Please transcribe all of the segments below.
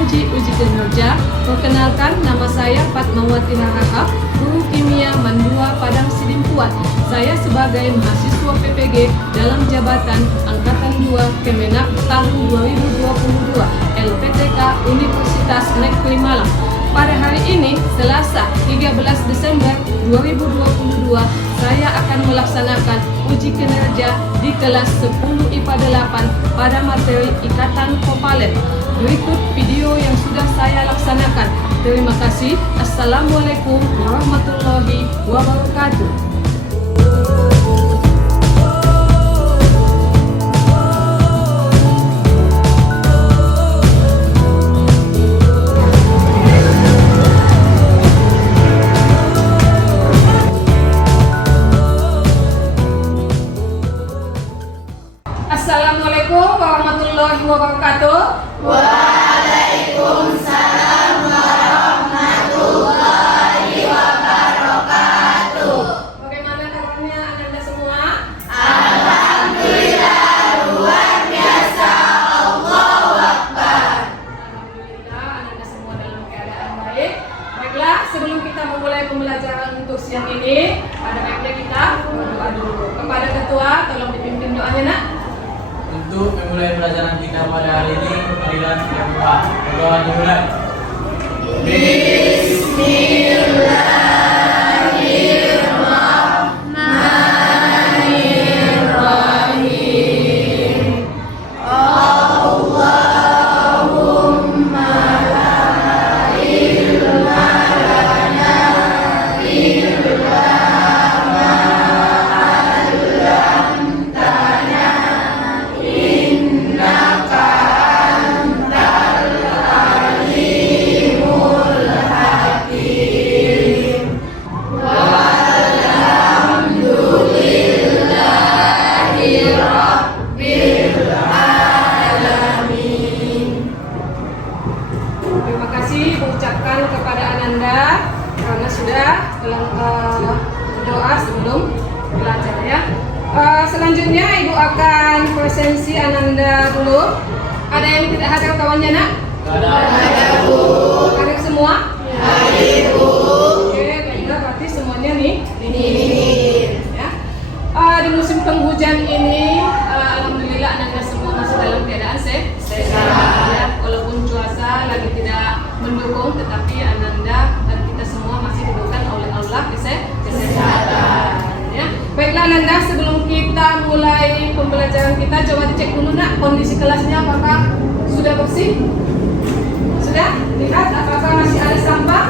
menguji uji kinerja. Perkenalkan, nama saya Fatmawati Harahap, guru kimia Mandua Padang Sidimpuan. Saya sebagai mahasiswa PPG dalam jabatan Angkatan 2 Kemenak tahun 2022 LPTK Universitas Negeri Malang. Pada hari ini, Selasa 13 Desember 2022, saya akan melaksanakan uji kinerja di kelas 10 IPA 8 pada materi ikatan kovalen. Berikut video yang sudah saya laksanakan. Terima kasih. Assalamualaikum warahmatullahi wabarakatuh. Assalamualaikum warahmatullahi wabarakatuh. Waalaikumsalam warahmatullahi wabarakatuh. Bagaimana kabarnya Anda semua? Alhamdulillah, luar biasa. Allahu Akbar. Alhamdulillah Anda semua dalam keadaan baik. Baiklah, sebelum kita memulai pembelajaran untuk siang ini, pada baiknya kita berdoa dulu. Kepada ketua, tolong dipimpin doanya, Nak. Untuk memulai pelajaran kita pada hari ini, marilah kita berdoa. Berdoa dimulai. Bismillahirrahmanirrahim. Allahumma la ilma lana illa ma 'allamtana innaka antal alimul hakim. Walhamdulillahi rabbil alamin. Terima kasih ucapkan kepada Ananda karena sudah doa sebelum belajar ya. Selanjutnya Ibu akan presensi Ananda dulu. Ada yang tidak hadir kawannya, Nak? Ada Bu. Hadir semua? Hadir Bu. Oke, baiklah, berarti semuanya nih Ini. ya. Di musim penghujan ini, alhamdulillah Ananda semua masih dalam keadaan sehat. Ya, walaupun cuaca lagi tidak mendukung, tetapi Ananda dan kita semua masih diberikan oleh Allah kesehatan. Ya. Baiklah Ananda, sebelum kita mulai pembelajaran kita, coba dicek dulu Nak kondisi kelasnya apakah sudah bersih? Sudah? Lihat apakah masih ada sampah?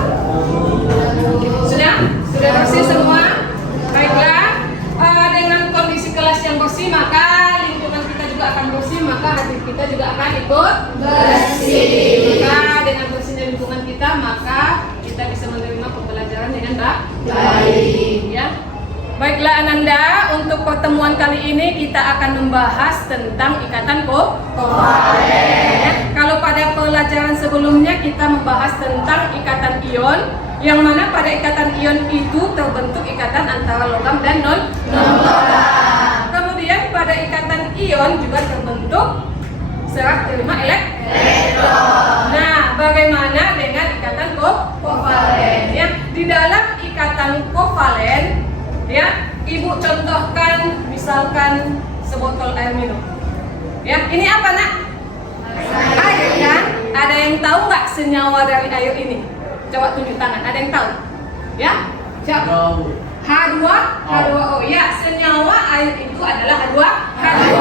Sudah? Sudah bersih semua? Baiklah, dengan kondisi kelas yang bersih, maka lingkungan kita juga akan bersih, maka hati kita juga akan ikut Bersih. Maka dengan bersihnya lingkungan kita, maka kita bisa menerima pembelajaran dengan Baik. ya. Baiklah Ananda, untuk pertemuan kali ini kita akan membahas tentang ikatan kovalen. Ya, kalau pada pelajaran sebelumnya kita membahas tentang ikatan ion, yang mana pada ikatan ion itu terbentuk ikatan antara logam dan non-logam. Kemudian pada ikatan ion juga terbentuk serah terima elektron. Nah, bagaimana dengan ikatan kovalen? Ya, di dalam ikatan kovalen, ya, Ibu contohkan misalkan sebotol air minum. Ya, ini apa Nak? Air kan? Ada yang tahu nggak senyawa dari air ini? Coba tunjuk tangan. Ada yang tahu? Ya? Coba. H2O. Ya, senyawa air itu adalah H2O.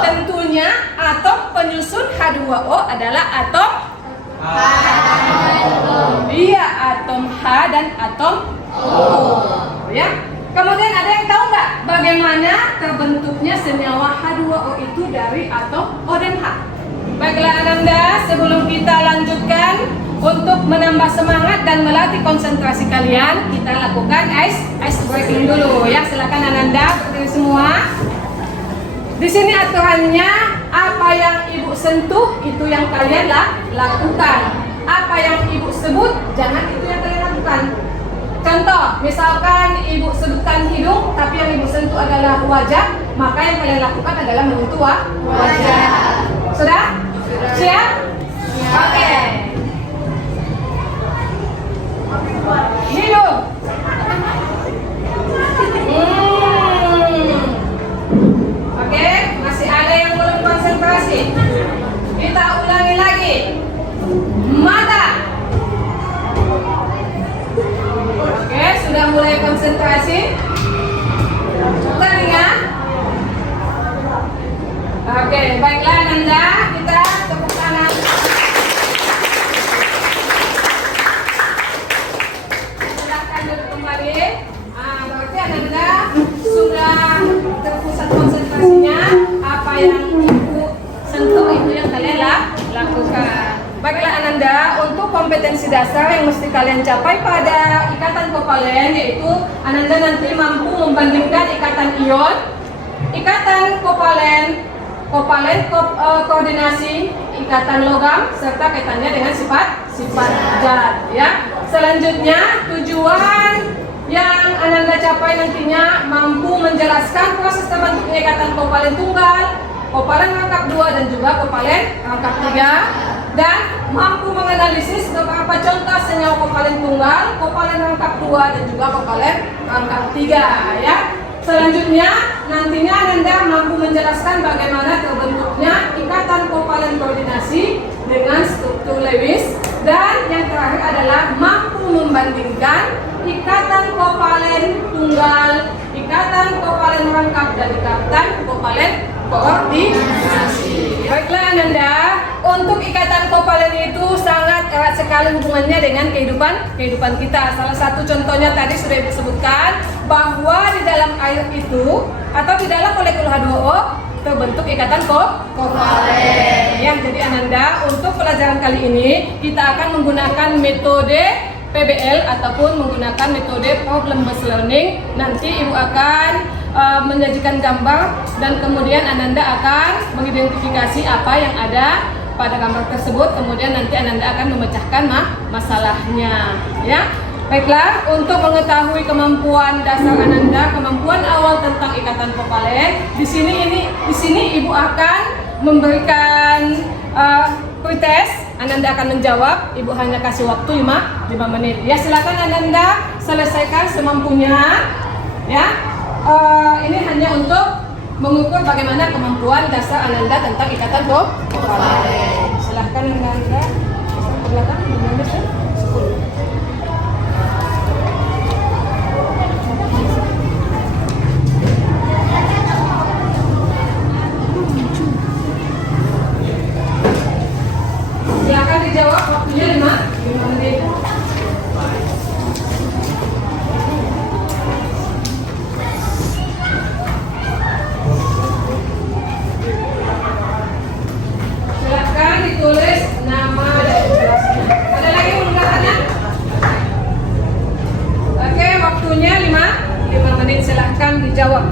Tentunya atom penyusun H2O adalah atom Iya, atom H dan atom O. Ya. Kemudian ada yang tahu nggak bagaimana terbentuknya senyawa H2O itu dari atom O dan H? Baiklah Ananda, sebelum kita lanjutkan, untuk menambah semangat dan melatih konsentrasi kalian, kita lakukan ice breaking dulu ya. Silakan Ananda berdiri semua. Di sini aturannya, apa yang Ibu sentuh itu yang kalian lakukan. Apa yang Ibu sebut, jangan itu yang kalian lakukan. Contoh, misalkan Ibu sebutkan hidung, tapi yang Ibu sentuh adalah wajah, maka yang kalian lakukan adalah menyentuh wajah. Sudah? Siap? Oke, Baiklah Ananda, untuk kompetensi dasar yang mesti kalian capai pada ikatan kovalen yaitu Ananda nanti mampu membandingkan ikatan ion, ikatan kovalen, koordinasi, ikatan logam serta kaitannya dengan sifat zat ya. Selanjutnya tujuan yang Ananda capai nantinya mampu menjelaskan proses terbentuknya ikatan kovalen tunggal, kovalen rangkap 2 dan juga kovalen rangkap 3 dan mampu menganalisis beberapa contoh senyawa kovalen tunggal, kovalen rangkap 2 dan juga kovalen rangkap 3 ya. Selanjutnya nantinya Ananda mampu menjelaskan bagaimana terbentuknya ikatan kovalen koordinasi dengan struktur Lewis dan yang terakhir adalah mampu membandingkan ikatan kovalen tunggal, ikatan kovalen rangkap dan ikatan kovalen koordinasi. Baiklah Ananda, untuk ikatan kovalen itu sangat erat sekali hubungannya dengan kehidupan kita. Salah satu contohnya tadi sudah disebutkan bahwa di dalam air itu atau di dalam molekul H2O terbentuk ikatan kovalen. Ya, jadi Ananda untuk pelajaran kali ini kita akan menggunakan metode PBL ataupun menggunakan metode problem based learning. Nanti Ibu akan menyajikan gambar dan kemudian Ananda akan mengidentifikasi apa yang ada pada gambar tersebut, kemudian nanti Ananda akan memecahkan masalahnya ya. Baiklah, untuk mengetahui kemampuan dasar Ananda, kemampuan awal tentang ikatan kovalen, di sini Ibu akan memberikan pretest. Ananda akan menjawab, Ibu hanya kasih waktu 5 menit. Ya, silakan Ananda selesaikan semampunya. Ya, ini hanya untuk mengukur bagaimana kemampuan dasar Ananda tentang ikatan kovalen. Silahkan Ananda ke belakang, silakan dijawab, waktunya 5 menit. Silakan ditulis nama dan kelasnya. Ada lagi unggahannya? Oke, waktunya 5 menit. Silakan dijawab.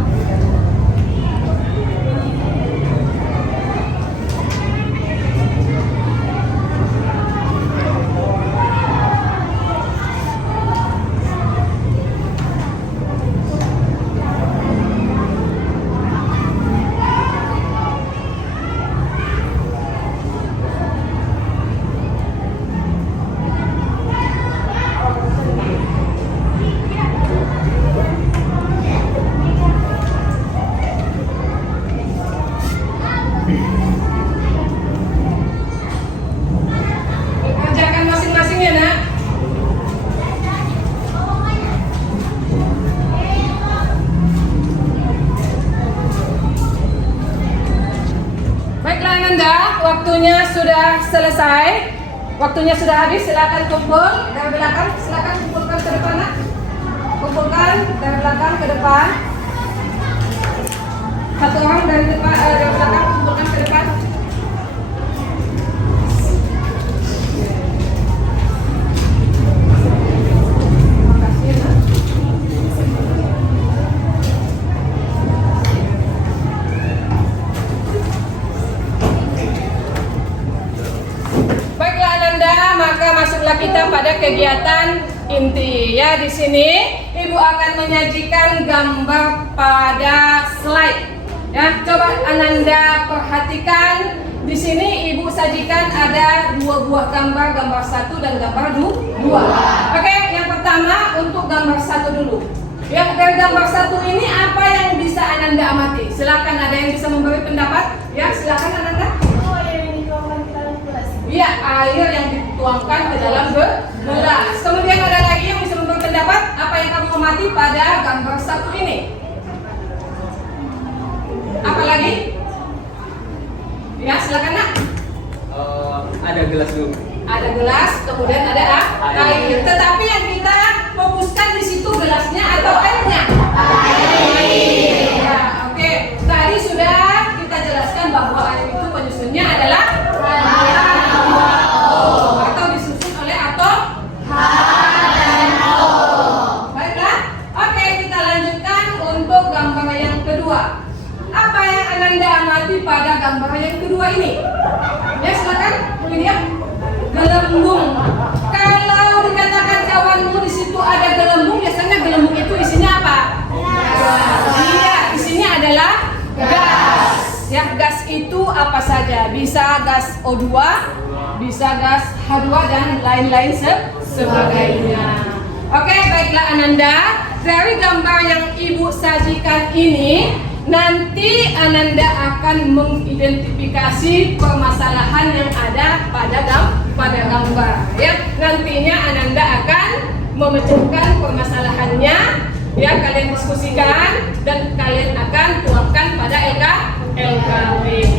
Kerjakan masing-masing ya nak. Baiklah Ananda, waktunya sudah selesai. Waktunya sudah habis, silakan kumpul dari belakang, silakan kumpulkan ke depan nak. Kumpulkan dari belakang ke depan. Satu orang dari depan dari belakang kumpulkan ke depan. Baiklah Ananda, maka masuklah kita pada kegiatan inti. Ya, di sini Ibu akan menyajikan gambar pada slide. Ya, coba Ananda perhatikan. Di sini Ibu sajikan ada 2 buah gambar, gambar 1 dan gambar 2. Oke, yang pertama untuk gambar 1 dulu. Ya, dari gambar 1 ini apa yang bisa Ananda amati? Silakan, ada yang bisa memberi pendapat? Ya, silakan Ananda. Iya, air yang dituangkan ke dalam gelas. Kemudian ada lagi yang bisa memberi pendapat apa yang kamu amati pada gambar 1 ini? Apa lagi? Ya, silakan nak. Ada gelas dulu. Ada gelas, kemudian ada air. Tetapi yang kita fokuskan di situ gelasnya atau airnya? Air. Ya, oke. Tadi sudah kita jelaskan bahwa air itu penyusunnya adalah gelembung. Kalau dikatakan kawanmu di situ ada gelembung, biasanya gelembung itu isinya apa? Iya, isinya adalah gas. Ya, gas itu apa saja? Bisa gas O2, bisa gas H2 dan lain-lain sebagainya. Oke, baiklah Ananda. Dari gambar yang Ibu sajikan ini, nanti Ananda akan mengidentifikasi permasalahan yang ada pada gambar. Ya, nantinya Ananda akan memecahkan permasalahannya. Ya, kalian diskusikan dan kalian akan tuangkan pada LKPD.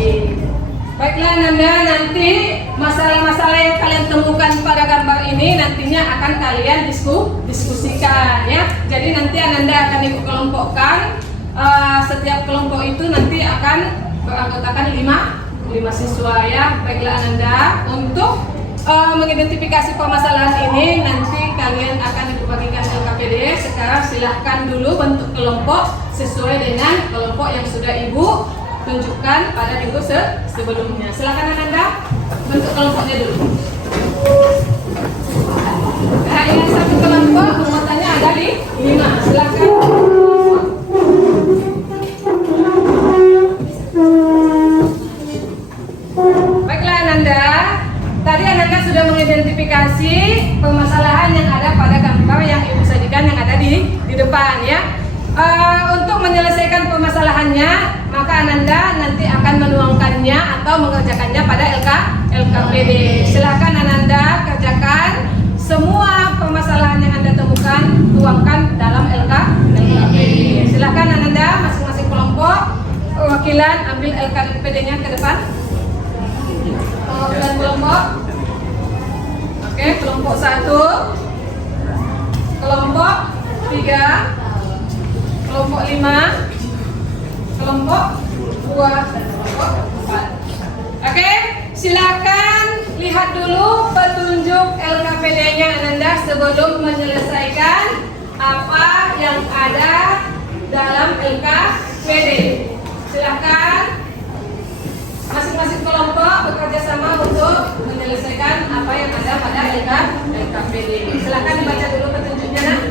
Baiklah Ananda, nanti masalah-masalah yang kalian temukan pada gambar ini nantinya akan kalian diskusikan ya. Jadi nanti Ananda akan dikelompokkan. Setiap kelompok itu nanti akan beranggotakan 5 siswa ya. Baiklah Ananda, untuk mengidentifikasi permasalahan ini nanti kalian akan dibagikan LKPD. Sekarang silahkan dulu bentuk kelompok sesuai dengan kelompok yang sudah Ibu tunjukkan pada minggu sebelumnya. Silakan Ananda bentuk kelompoknya dulu. Nah, ini satu kelompok muatannya ada di 5. Silakan. Baiklah Ananda, tadi Ananda sudah mengidentifikasi permasalahan yang ada pada gambar yang Ibu sajikan yang ada di depan ya. Untuk menyelesaikan permasalahannya, maka Ananda nanti akan menuangkannya atau mengerjakannya pada LKPD. Silakan Ananda kerjakan semua permasalahan yang Anda temukan, tuangkan dalam LKPD. Silakan Ananda masing-masing kelompok perwakilan ambil LKPD-nya ke depan. Perwakilan kelompok. Oke, kelompok 1, kelompok 3, kelompok 5, kelompok 2, dan kelompok 4. Oke, silakan lihat dulu petunjuk LKPD-nya Ananda sebelum menyelesaikan apa yang ada dalam LKPD. Silakan masing-masing kelompok bekerja sama untuk menyelesaikan apa yang ada pada LKPD. Silakan dibaca dulu petunjuknya, Nak.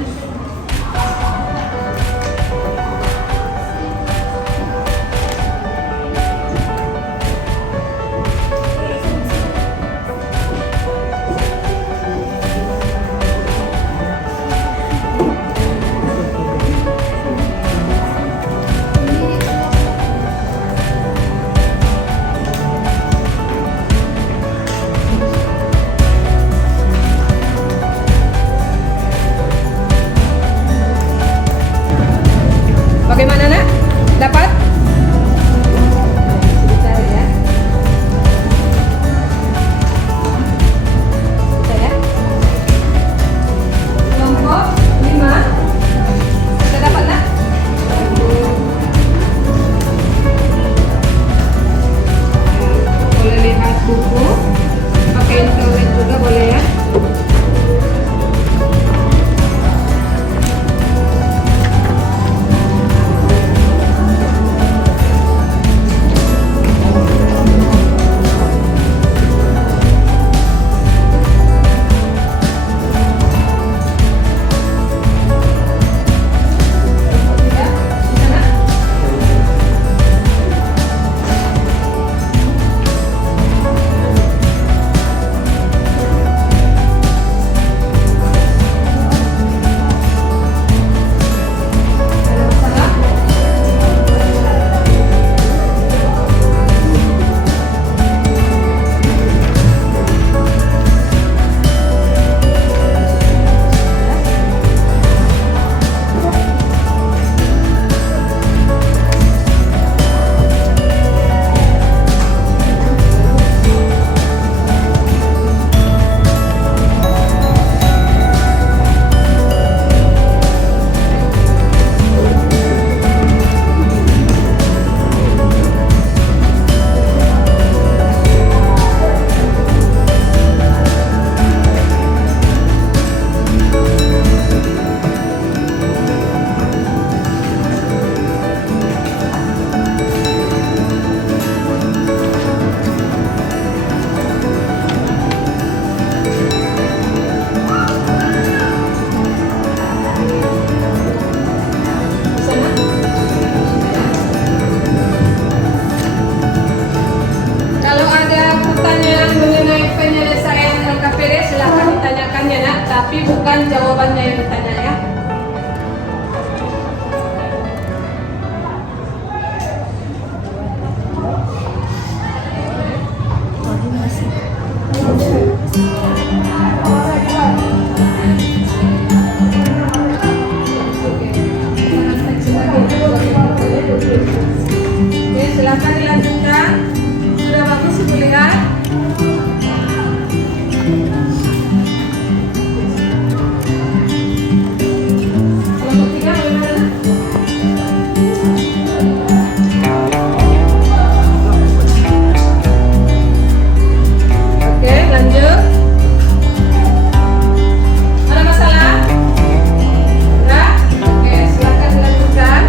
tapi bukan jawabannya yang ditanya ya. Oke, silakan dilanjutkan. Sudah bagus Ibu lihat. Kelompok 3 bagaimana? Oke, lanjut. Ada masalah? Enggak? Oke, silakan dilanjutkan.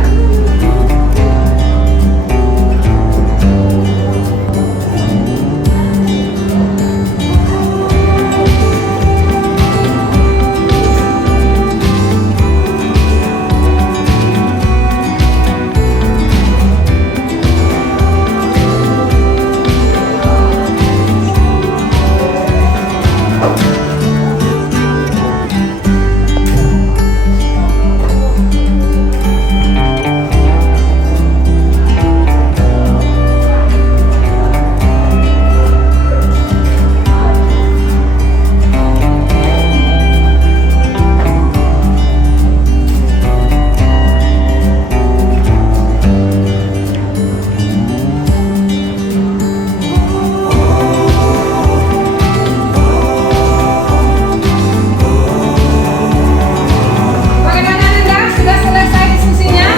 Bagaimana Nanda? Sudah selesai diskusinya?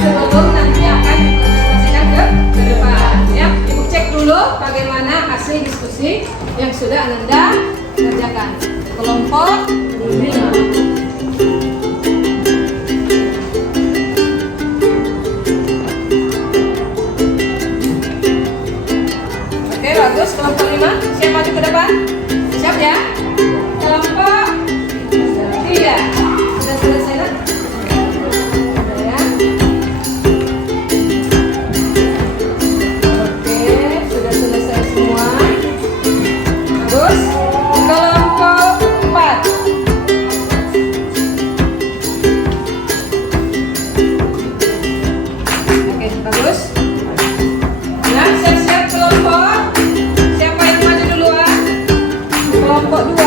Sebelum nanti akan dipresentasikan ke depan ya. Ibu cek dulu bagaimana hasil diskusi yang sudah Ananda kerjakan. Kelompok 5. Oke, bagus. Kelompok 5. Siap maju ke depan? Siap ya? Kelompok 3. Sudah selesai nak? Sudah ya? Oke, sudah selesai semua. Bagus. Kelompok 4. Oke, bagus. Ya, siap-siap kelompok. Siapa yang maju duluan? Kelompok 2.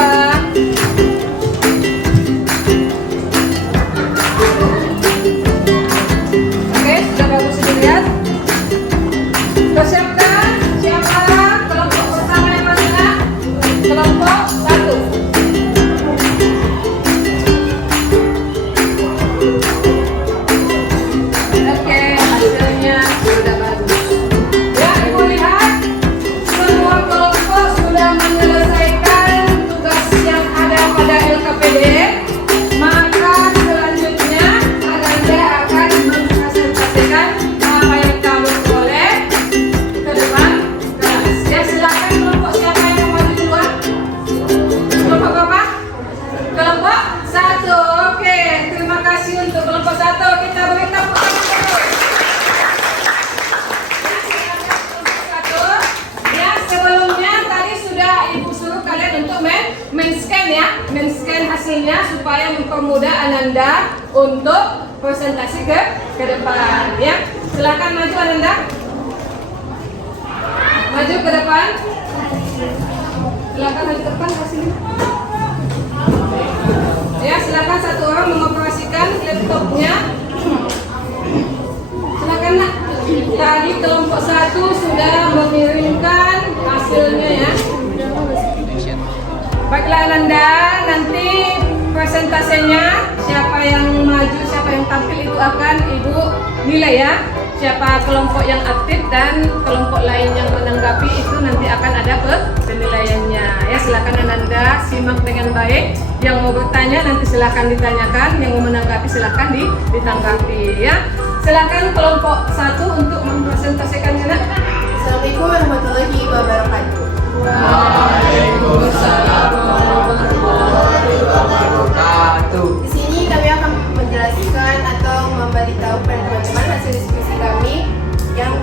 Oke, sudah bagus dilihat. Persiapkan. Siapa kelompok pertama yang maju nak? Kelompok 1. Oke, hasilnya sudah bagus. Ya, Ibu lihat semua kelompok sudah menyelesaikan tugas yang ada pada LKPD. Maka selanjutnya Ananda akan mempresentasikan apa yang kamu peroleh ke depan kelas. Ya, silakan kelompok siapa yang mau maju duluan? Kelompok berapa? Kelompok 1. Oke, terima kasih untuk kelompok 1. Kita beri tepuk tangan dulu. Ya, sebelumnya tadi sudah Ibu suruh kalian untuk men-scan ya, men-scan hasilnya supaya mempermudah Ananda untuk presentasi ke depan ya. Silakan maju Ananda. Maju ke depan. Silakan maju ke depan hasilnya. Ya, silakan satu orang mengoperasikan laptopnya. Silakan nak. Tadi kelompok 1 sudah mengirimkan hasilnya ya. Baiklah Ananda, nanti presentasinya siapa yang maju, siapa yang tampil itu akan Ibu nilai ya. Siapa kelompok yang aktif dan kelompok lain yang menanggapi itu nanti akan ada penilaiannya. Ya, silakan Ananda simak dengan baik. Yang mau bertanya nanti silakan ditanyakan, yang mau menanggapi silakan ditanggapi ya. Silakan kelompok 1 untuk mempresentasikannya nak. Assalamualaikum warahmatullahi wabarakatuh. Waalaikumsalam warahmatullahi wabarakatuh. Di sini kami akan menjelaskan atau memberitahu kepada teman-teman hasil diskusi kami yang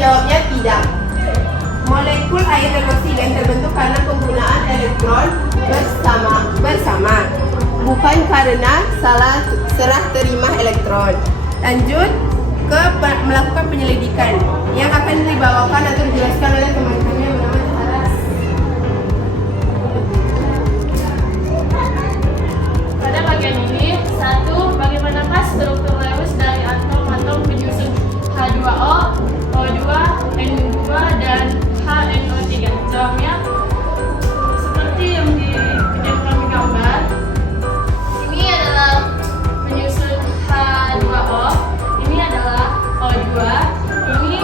Jawabnya tidak. Molekul air dan oksigen terbentuk karena penggunaan elektron bersama, bukan karena serah terima elektron. Lanjut ke melakukan penyelidikan yang akan dibawakan atau dijelaskan oleh teman-teman yang bernama Saras. Pada bagian ini, 1. Bagaimanakah struktur Lewis dari atom penyusun H2O, O2, N2, dan HNO3? Jawabnya seperti yang kami gambar. Ini adalah penyusun H2O, ini adalah O2, ini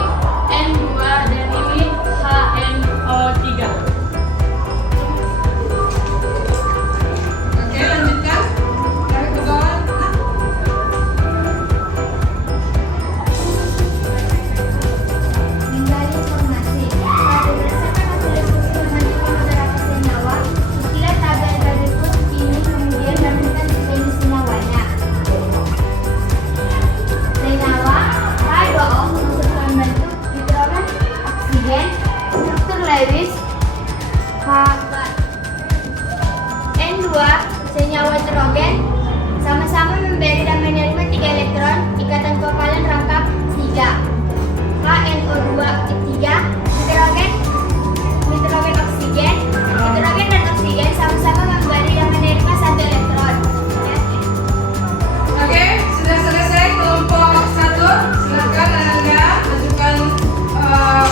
N2, dan ini HNO3. Oke, lanjutkan. Tarik ke bawah. Menggali informasi. Pada berdasarkan hasil diskusi menentukan beberapa senyawa, istilah tabel berikut ini kemudian menentukan definisi senyawanya. Senyawa H2O merupakan bentuk hidrogen oksigen, struktur Lewis N2 senyawa hidrogen sama-sama memberi dan menerima 3 elektron, ikatan kovalen rangkap 3. HNO2 hidrogen oksigen dan oksigen sama-sama memberi dan menerima 1 elektron. Oke, sudah selesai kelompok 1. Silakan Anda ajukan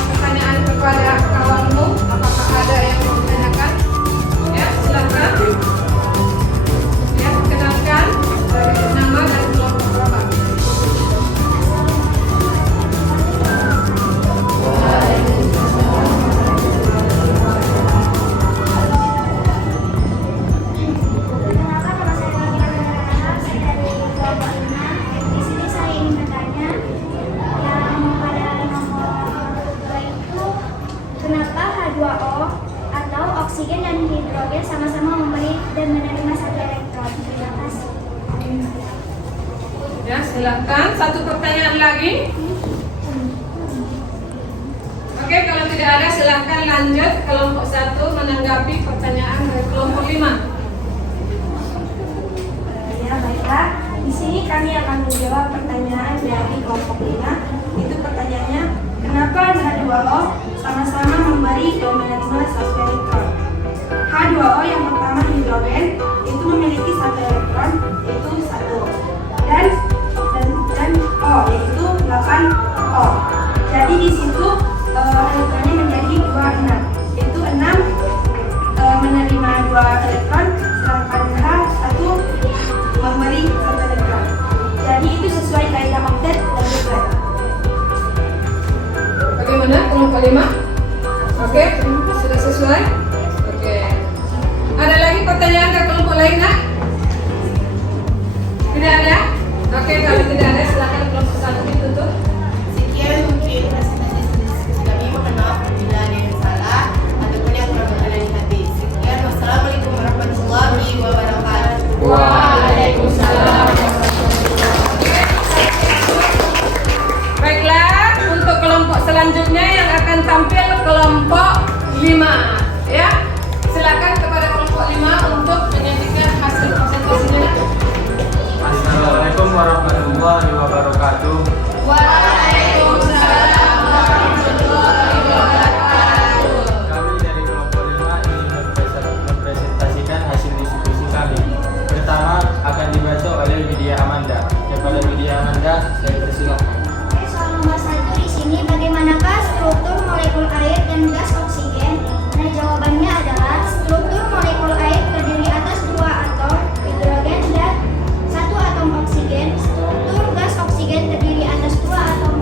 pertanyaan kepada kawanmu. Apakah ada yang mau ditanyakan? Ya, silakan. Ya, kenalkan nama dan kelompok berapa. Perkenalkan, nama saya Nurul, saya dari kelompok 5. Di sini saya ingin bertanya yang pada nomor 2 itu, kenapa H2O atau oksigen dan hidrogen sama-sama memberi dan menerima 1 elektron? Terima kasih. Ya, silakan. Satu pertanyaan lagi. Oke, kalau tidak ada silakan lanjut kelompok 1 menanggapi pertanyaan dari kelompok 5. Ya, baiklah. Di sini kami akan menjawab pertanyaan dari kelompok 5. Itu pertanyaannya, kenapa H2O sama-sama memberi dan menerima 1 elektron? H2O yang pertama hidrogen itu memiliki 1 elektron, yaitu 1. Dan O yaitu 8O. Jadi di situ elektronnya menjadi 26, yaitu 6 menerima 2 elektron, sedangkan H1 memberi 1 elektron. Jadi itu sesuai kaidah oktet dan duplet. Bagaimana kelompok 5? Oke, sudah sesuai? Oke. Ada lagi pertanyaan ke kelompok lain, nak? Tidak ada? Oke, kalau tidak ada silakan kelompok 1 ditutup. Sekian mungkin presentasi diskusi kami. Mohon maaf bila ada yang salah ataupun yang kurang berkenan di hati. Sekian, wassalamualaikum warahmatullahi wabarakatuh. Waalaikumsalam. Baiklah, untuk kelompok selanjutnya yang akan tampil kelompok 5, ya. Silakan kepada kelompok 5 untuk menyajikan hasil presentasinya. Assalamualaikum warahmatullahi wabarakatuh. Waalaikumsalam warahmatullahi wabarakatuh. Kami dari kelompok 5 ingin mempresentasikan hasil diskusi kami. Pertama akan dibantu oleh Widya Amanda. Kepada Widya Amanda, saya persilakan. Soal nomor 1 di sini, bagaimanakah struktur molekul air dan gas oksigen? Nah, jawabannya adalah struktur molekul air terdiri atas 2 atom hidrogen dan 1 atom oksigen. Struktur gas oksigen terdiri atas 2 atom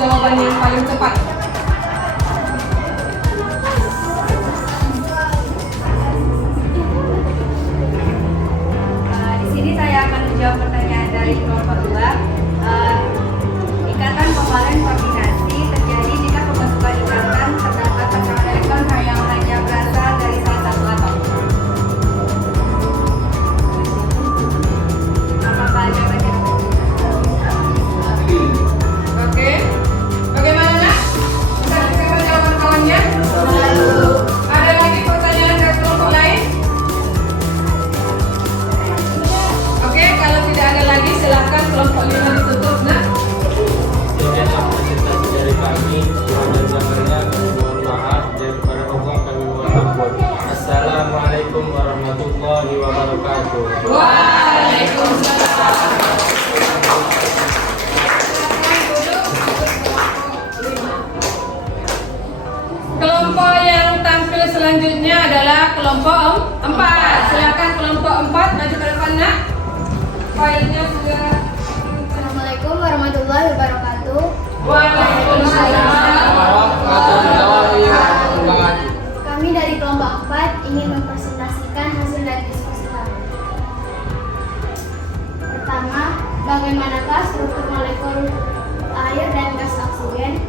jawaban yang paling tepat. Di sini saya akan menjawab pertanyaan dari kelompok 2. Ikatan kovalen koordinasi terjadi jika pembentukan ikatan terdapat pasangan elektron yang hanya berasal dari salah satu atom. Apakah jawabannya? Oke. Bagaimana nak? Bisa diterima jawaban kawannya? Ada lagi pertanyaan dari kelompok lain? Oke, kalau tidak ada lagi silakan kelompok 5 ditutup nak. Sekian presentasi dari kami. Kurang dan gambarnya kami mohon maaf, dan kepada Allah kami mohon ampun. Assalamualaikum warahmatullahi wabarakatuh. Waalaikumsalam. Kelompok yang tampil selanjutnya adalah kelompok 4. Silakan kelompok 4 maju ke depan nak. Filenya sudah. Assalamualaikum warahmatullahi wabarakatuh. Waalaikumsalam. Kami dari kelompok 4 ingin mempresentasikan hasil dari diskusi kami. Pertama, bagaimanakah struktur molekul air dan gas oksigen?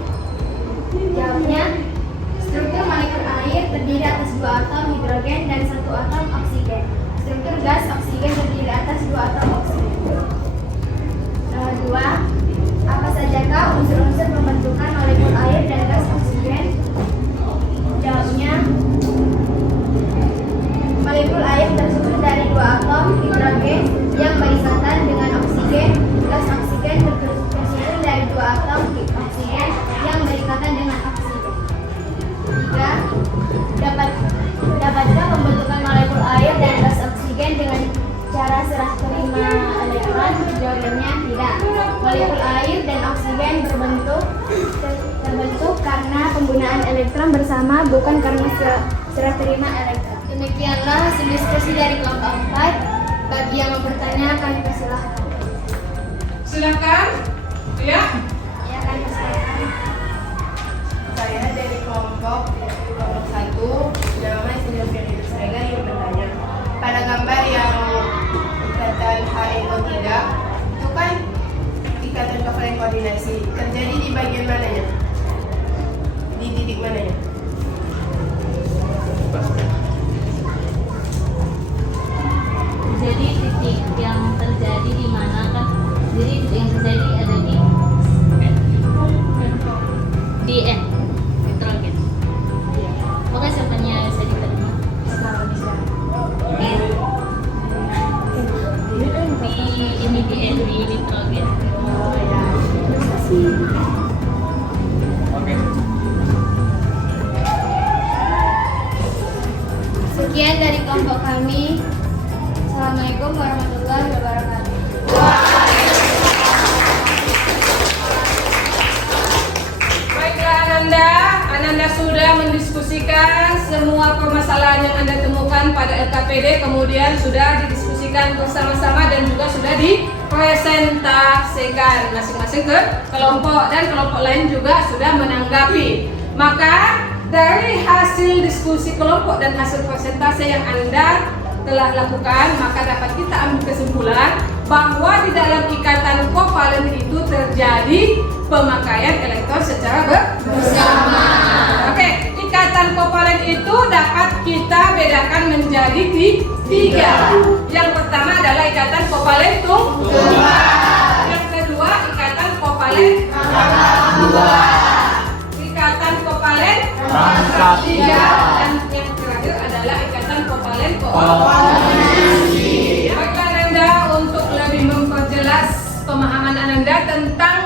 Jawabnya, struktur molekul air terdiri atas 2 atom hidrogen dan 1 atom oksigen. Struktur gas oksigen terdiri atas 2 atom oksigen. 2. Apa sajakah unsur-unsur pembentukan molekul air dan gas oksigen? Jawabnya, molekul air tersusun dari 2 atom hidrogen yang berikatan dengan oksigen. Gas oksigen tersusun dari 2 atom oksigen yang berikatan dengan oksigen. 3. Dapatkah pembentukan molekul air dan gas oksigen dengan cara serah terima elektron? Jawabannya tidak. Molekul air dan oksigen terbentuk karena penggunaan elektron bersama, bukan karena serah terima elektron. Demikianlah hasil diskusi dari kelompok 4. Bagi yang mau bertanya kami persilahkan. Silakan. Ya. Ya, kami persilahkan. Saya dari kelompok 1, namanya Senior Ferdinand Srega yang bertanya. Pada gambar yang ikatan HNO3 itu kan ikatan kovalen koordinasi terjadi di bagian mananya? Di titik mananya? Jadi titik yang terjadi di mana kan? Jadi yang terjadi ada di N nitrogen. Maka siapanya bisa diterima? Di N di nitrogen. Oke. Sekian dari kelompok kami. Assalamualaikum warahmatullahi wabarakatuh. Baiklah Ananda sudah mendiskusikan semua permasalahan yang Anda temukan pada LKPD, kemudian sudah didiskusikan bersama-sama dan juga sudah dipresentasikan masing-masing ke kelompok, dan kelompok lain juga sudah menanggapi. Maka dari hasil diskusi kelompok dan hasil presentasi yang Anda telah lakukan, maka dapat kita ambil kesimpulan bahwa di dalam ikatan kovalen itu terjadi pemakaian elektron secara bersama. Oke, ikatan kovalen itu dapat kita bedakan menjadi 3. Yang pertama adalah ikatan kovalen tunggal. Yang kedua ikatan kovalen ikatan kovalen rangkap 3, dan yang terakhir adalah ikatan kovalen koordinasi. Baiklah Ananda, untuk lebih memperjelas pemahaman Ananda tentang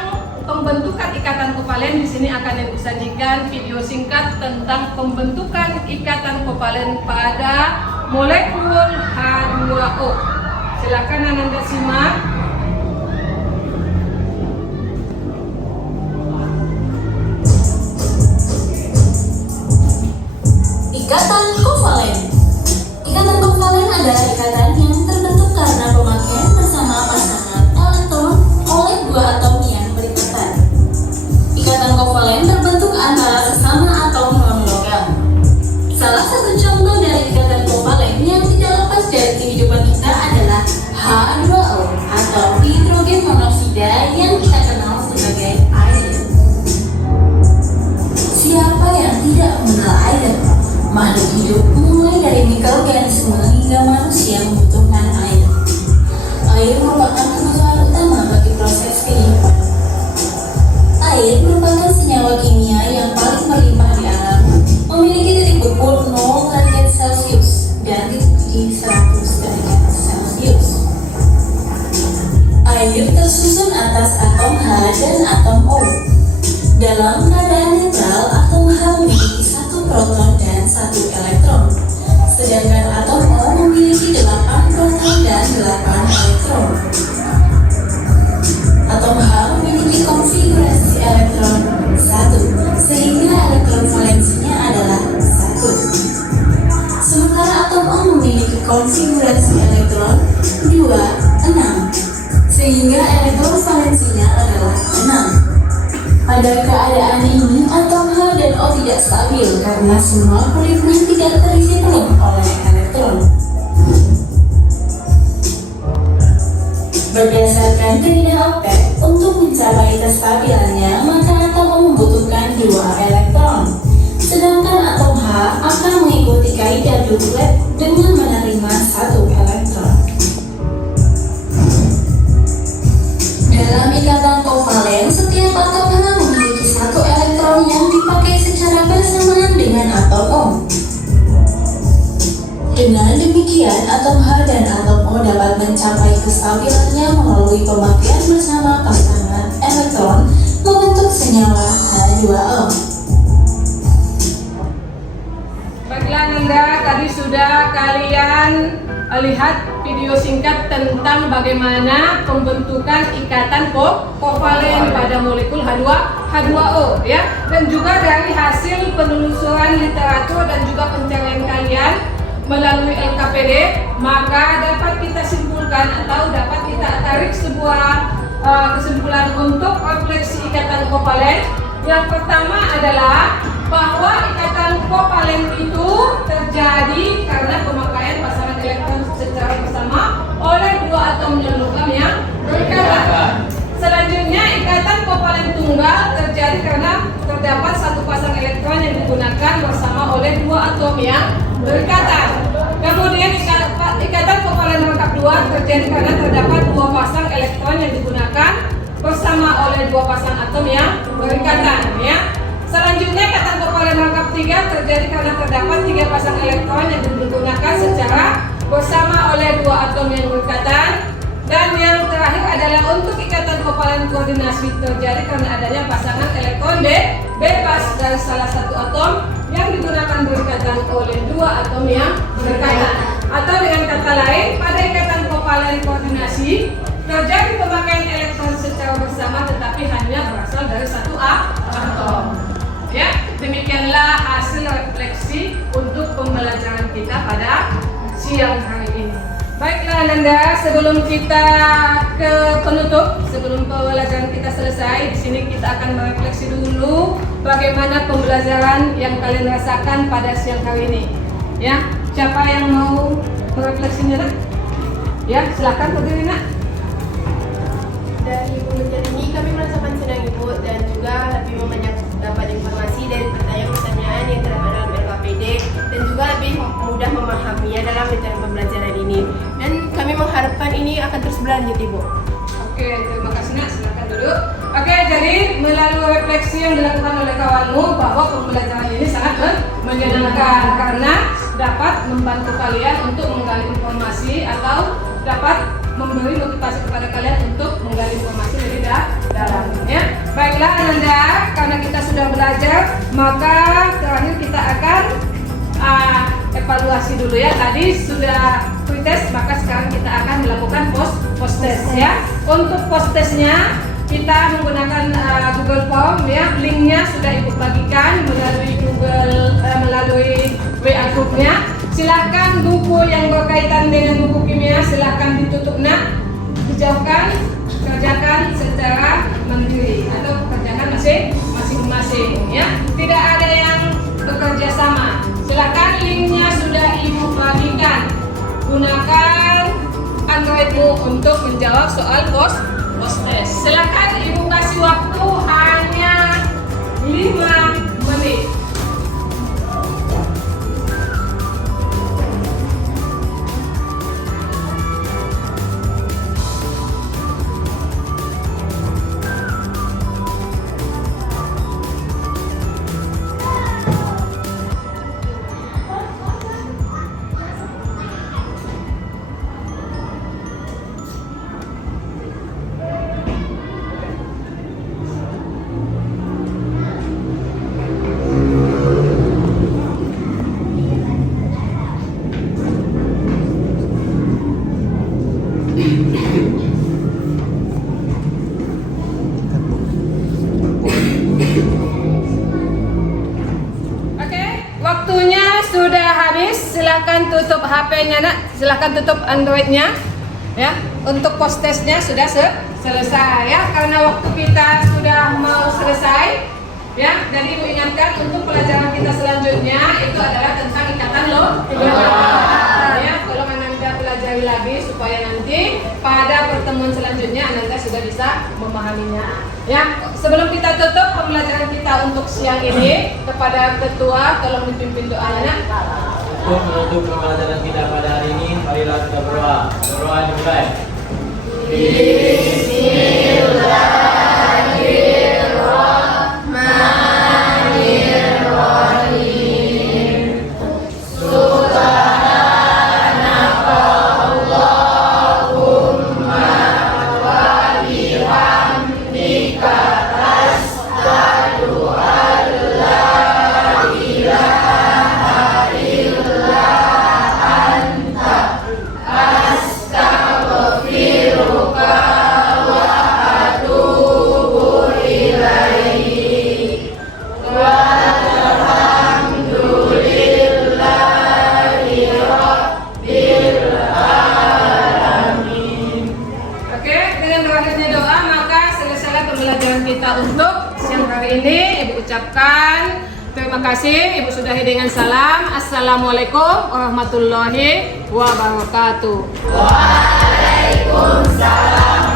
pembentukan ikatan kovalen, di sini akan disajikan video singkat tentang pembentukan ikatan kovalen pada molekul H2O. Silakan Ananda simak. Ikatan kovalen. Ikatan kovalen adalah ikatan yang terbentuk karena pemakaian bersama pasangan elektron oleh 2 atom yang berikatan. Ikatan ikatan kovalen terbentuk antara sesama atom non-logam. Salah satu contoh dari ikatan kovalen yang tidak lepas dari kehidupan kita adalah H2O atau hidrogen monoksida yang kita kenal sebagai air. Siapa yang tidak mengenal air? Makhluk hidup mulai dari mikroorganisme hingga manusia membutuhkan air. Air merupakan kebutuhan utama bagi proses kehidupan. Air merupakan senyawa kimia yang paling berlimpah di alam, memiliki titik beku 0 derajat Celcius dan titik uji 100 derajat Celcius. Air tersusun atas atom H dan atom O. Dalam keadaan netral, atom H memiliki 1 proton dan 1 elektron, sedangkan atom O memiliki 8 proton dan 8 elektron. Atom H memiliki konfigurasi elektron 1, sehingga elektron valensinya adalah 1. Sementara atom O memiliki konfigurasi elektron 2, 6, sehingga elektron valensinya adalah 6. Pada keadaan ini, atom H dan O tidak stabil karena semua kulitnya tidak terisi penuh oleh elektron. Berdasarkan kaidah oktet, untuk mencapai kestabilannya, maka atom O membutuhkan 2 elektron. Sedangkan atom H akan mengikuti kaidah duplet dengan menerima 1 elektron. Dalam ikatan kovalen, setiap atom H memiliki 1 elektron yang dipakai secara bersamaan dengan atom O. Dengan demikian, atom H dan atom O dapat mencapai kestabilannya melalui pemakaian bersama pasangan elektron membentuk senyawa H2O. Baiklah Nanda, tadi sudah kalian lihat video singkat tentang bagaimana pembentukan ikatan kovalen pada molekul H2O ya, dan juga dari hasil penelusuran literatur dan juga pencarian kalian melalui LKPD, maka dapat kita simpulkan atau dapat kita tarik sebuah kesimpulan untuk refleksi ikatan kovalen. Yang pertama adalah bahwa ikatan kovalen itu terjadi karena pemakaian pasangan elektron secara bersama oleh 2 atom non-logam yang berikatan. Selanjutnya, ikatan kovalen tunggal terjadi karena terdapat 1 pasang elektron yang digunakan bersama oleh 2 atom yang berikatan. Kemudian ikatan kovalen rangkap 2 terjadi karena terdapat 2 pasang elektron yang digunakan bersama oleh 2 pasang atom yang berikatan ya. Selanjutnya, ikatan kovalen rangkap 3 terjadi karena terdapat 3 pasang elektron yang digunakan secara bersama oleh 2 atom yang berikatan. Dan yang terakhir adalah untuk ikatan kovalen koordinasi terjadi karena adanya pasangan elektron bebas dari salah satu atom yang digunakan berikatan oleh 2 atom yang berikatan. Atau dengan kata lain, pada ikatan kovalen koordinasi terjadi pemakaian elektron secara bersama tetapi hanya berasal dari 1 atom. Ya, demikianlah hasil refleksi untuk pembelajaran kita pada siang hari ini. Baiklah Nanda, sebelum kita ke penutup, sebelum pembelajaran kita selesai, di sini kita akan merefleksi dulu bagaimana pembelajaran yang kalian rasakan pada siang hari ini. Ya, siapa yang mau merefleksinya? Nak? Ya, silakan berdiri Nak. Dari pembelajaran ini kami merasakan senang Ibu dan juga lebih banyak dapat informasi dari pertanyaan-pertanyaan yang terdapat dalam LKPD dan juga lebih mudah memahaminya dalam metode pembelajaran ini. Dan kami mengharapkan ini akan terus berlanjut Ibu. Oke, terima kasih Nak, silakan duduk. Oke, jadi melalui refleksi yang dilakukan oleh kawanmu bahwa pembelajaran ini sangat menyenangkan karena dapat membantu kalian untuk menggali informasi atau dapat memberi motivasi kepada kalian untuk menggali informasi lebih dalam ya. Baiklah Ananda, karena kita sudah belajar, maka terakhir kita akan evaluasi dulu ya. Tadi sudah pretest, maka sekarang kita akan melakukan post test ya. Untuk post testnya kita menggunakan Google Form ya. Linknya sudah Ibu bagikan melalui WA grupnya. Silahkan buku yang berkaitan dengan buku kimia silahkan ditutup Nak, dijauhkan, kerjakan secara mandiri atau kerjakan masing-masing Ya, tidak ada yang bekerja sama. Silakan linknya sudah Ibu bagikan. Gunakan Androidmu untuk menjawab soal post-test. Silakan Ibu kasih waktu hanya 5 menit. Waktunya sudah habis. Silahkan tutup HP-nya, nak. Silahkan tutup Android-nya. Ya, untuk post testnya sudah selesai ya. Karena waktu kita sudah mau selesai, ya. Jadi Ibu ingatkan untuk pelajaran kita selanjutnya itu adalah tentang ikatan loh. Ya, tolong Ananda pelajari lagi supaya nanti pada pertemuan selanjutnya Ananda sudah bisa memahaminya. Ya, sebelum kita tutup pembelajaran kita untuk siang ini, kepada ketua tolong dipimpin doanya. Untuk menutup pembelajaran kita pada hari ini, marilah kita berdoa. Berdoa dimulai. Terima kasih. Ibu sudahi dengan salam. Assalamualaikum warahmatullahi wabarakatuh. Waalaikumsalam.